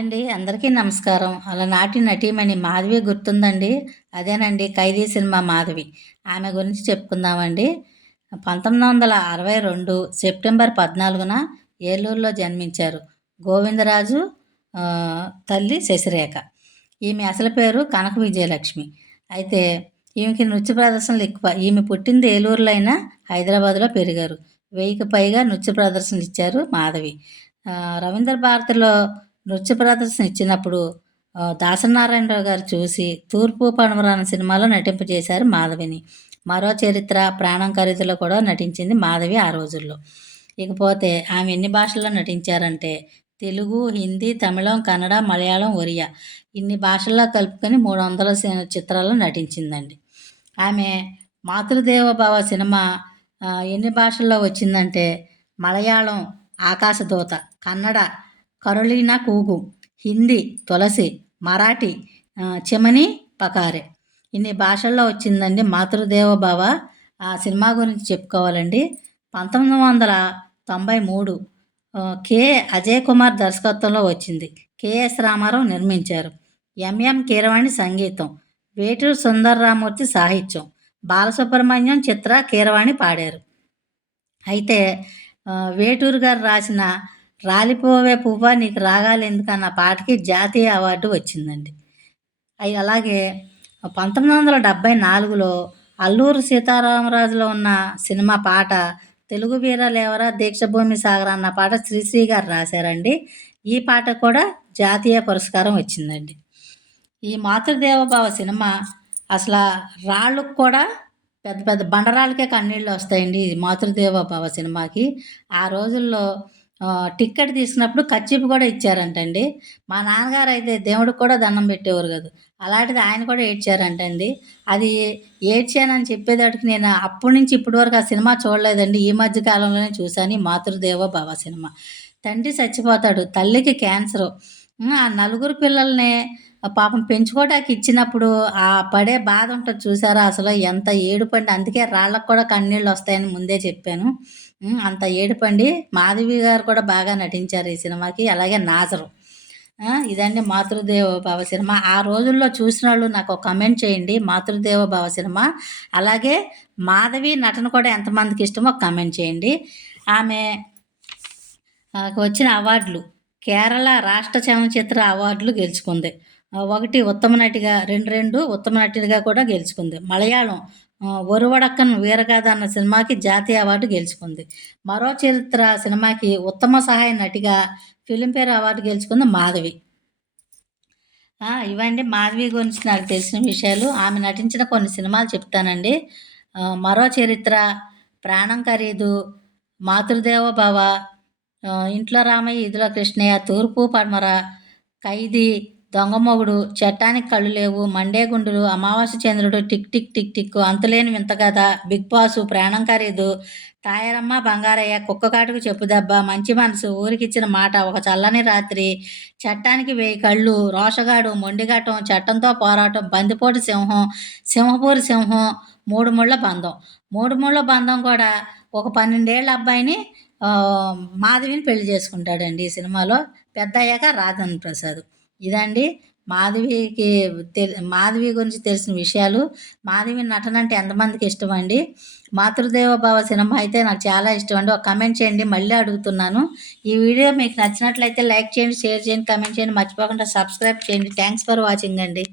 అండి. అందరికీ నమస్కారం. అలా నాటి నటీమణి మాధవి గుర్తుందండి? అదేనండి ఖైదీ సినిమా మాధవి. ఆమె గురించి చెప్పుకుందామండి. పంతొమ్మిది వందల అరవై రెండు సెప్టెంబర్ పద్నాలుగున ఏలూరులో జన్మించారు. గోవిందరాజు తల్లి శశిరేఖ. ఈమె అసలు పేరు కనక విజయలక్ష్మి. అయితే ఈమెకి నృత్య ప్రదర్శనలు ఎక్కువ. ఈమె పుట్టింది ఏలూరులో అయినా హైదరాబాద్లో పెరిగారు. వెయ్యికి పైగా నృత్య ప్రదర్శనలు ఇచ్చారు మాధవి. రవీంద్ర భారతిలో నృత్య ప్రదర్శన ఇచ్చినప్పుడు దాసనారాయణరావు గారు చూసి తూర్పు పడమరాన సినిమాలో నటింపజేశారు మాధవిని. మరో చరిత్ర ప్రాణం ఖరీదులో కూడా నటించింది మాధవి ఆ రోజుల్లో. ఇకపోతే ఆమె ఎన్ని భాషల్లో నటించారంటే తెలుగు హిందీ తమిళం కన్నడ మలయాళం ఒరియా ఇన్ని భాషల్లో కలుపుకొని మూడు వందల చిత్రాల్లో నటించిందండి. ఆమె మాతృదేవభావ సినిమా ఎన్ని భాషల్లో వచ్చిందంటే మలయాళం ఆకాశదూత కన్నడ కరోలినా కూగు హిందీ తులసి మరాఠీ చిమని పకారే. ఇన్ని భాషల్లో వచ్చిందండి మాతృదేవ భావ. ఆ సినిమా గురించి చెప్పుకోవాలండి. పంతొమ్మిది వందల తొంభై మూడు కె. అజయ్ కుమార్ దర్శకత్వంలో వచ్చింది. కెఎస్ రామారావు నిర్మించారు. ఎంఎం కీరవాణి సంగీతం వేటూరు సుందరరామూర్తి సాహిత్యం బాలసుబ్రహ్మణ్యం చిత్ర కీరవాణి పాడారు. అయితే వేటూరు గారు రాసిన రాలిపోవే పువ్వా నీకు రాగాలు ఎందుకన్న పాటకి జాతీయ అవార్డు వచ్చిందండి. అవి అలాగే పంతొమ్మిది వందల డెబ్భై నాలుగులో అల్లూరు సీతారామరాజులో ఉన్న సినిమా పాట తెలుగు వీరలేవరా దీక్షభూమి సాగర్ అన్న పాట శ్రీశ్రీ గారు రాశారండి. ఈ పాట కూడా జాతీయ పురస్కారం వచ్చిందండి. ఈ మాతృదేవభావ సినిమా అసలు రాళ్ళకు కూడా పెద్ద పెద్ద బండరాళ్ళకే కన్నీళ్ళు వస్తాయండి ఈ మాతృదేవభావ సినిమాకి. ఆ రోజుల్లో టిక్కెట్ తీసినప్పుడు కచ్చిపు కూడా ఇచ్చారంటండి. మా నాన్నగారు అయితే దేవుడికి కూడా దండం పెట్టేవారు కాదు. అలాంటిది ఆయన కూడా ఏడ్చారంటండి. అది ఏడ్చానని చెప్పేదాటికి నేను అప్పటి నుంచి ఇప్పటి వరకు ఆ సినిమా చూడలేదండి. ఈ మధ్య కాలంలోనే చూశాను. మాతృదేవ భవ సినిమా. తండ్రి చచ్చిపోతాడు. తల్లికి క్యాన్సరు. ఆ నలుగురు పిల్లల్ని పాపం పెంచుకోవడానికి ఇచ్చినప్పుడు ఆ పడే బాధ ఉంటుంది చూసారా? అసలు ఎంత ఏడుపండి. అందుకే రాళ్ళకు కూడా కన్నీళ్ళు వస్తాయని ముందే చెప్పాను. అంత ఏడుపండి. మాధవి గారు కూడా బాగా నటించారు ఈ సినిమాకి. అలాగే నాజరు. ఇదండి మాతృదేవ భావ సినిమా. ఆ రోజుల్లో చూసిన వాళ్ళు నాకు ఒక కమెంట్ చేయండి. మాతృదేవ భావ సినిమా. అలాగే మాధవి నటన కూడా ఎంతమందికి ఇష్టమో కమెంట్ చేయండి. ఆమె వచ్చిన అవార్డులు. కేరళ రాష్ట్ర చలనచిత్ర అవార్డులు గెలుచుకుంది. ఒకటి ఉత్తమ నటిగా రెండు రెండు ఉత్తమ నటిగా కూడా గెలుచుకుంది. మలయాళం ఒరువడక్కన్ వీరగాథ అన్న సినిమాకి జాతీయ అవార్డు గెలుచుకుంది. మరో చరిత్ర సినిమాకి ఉత్తమ సహాయ నటిగా ఫిలింఫేర్ అవార్డు గెలుచుకుంది మాధవి. ఇవండి మాధవి గురించి నాకు తెలిసిన విషయాలు. ఆమె నటించిన కొన్ని సినిమాలు చెప్తానండి. మరో చరిత్ర ప్రాణం ఖరీదు మాతృదేవ భవ ఇంట్లో రామయ్య ఇదిలో కృష్ణయ్య తూర్పు పడమర ఖైదీ దొంగమొగుడు చట్టానికి కళ్ళు లేవు మండే గుండులు అమావాస్య చంద్రుడు టిక్ టిక్ టిక్ టిక్ అంతులేని వింత కథ బిగ్ బాస్ ప్రాణం ఖరీదు తాయారమ్మ బంగారయ్య కుక్కకాటుకు చెప్పు దెబ్బ మంచి మనసు ఊరికిచ్చిన మాట ఒక చల్లని రాత్రి చట్టానికి వేయి కళ్ళు రోషగాడు మొండిఘటం చట్టంతో పోరాటం బందిపోటు సింహం సింహపూరి సింహం మూడు ముళ్ళ బంధం. మూడు ముళ్ళ బంధం కూడా ఒక పన్నెండేళ్ళ అబ్బాయిని మాధవిని పెళ్ళి చేసుకుంటాడండి ఈ సినిమాలో. పెద్ద అయ్యాక రాధన్ ప్రసాద్. ఇదండి మాధవికి తెలి మాధవి గురించి తెలిసిన విషయాలు. మాధవి నటన అంటే ఎంతమందికి ఇష్టం అండి మాతృదేవ భావ సినిమా అయితే నాకు చాలా ఇష్టం అండి ఒక కమెంట్ చేయండి మళ్ళీ అడుగుతున్నాను. ఈ వీడియో మీకు నచ్చినట్లయితే లైక్ చేయండి షేర్ చేయండి కమెంట్ చేయండి. మర్చిపోకుండా సబ్స్క్రైబ్ చేయండి. థ్యాంక్స్ ఫర్ వాచింగ్ అండి.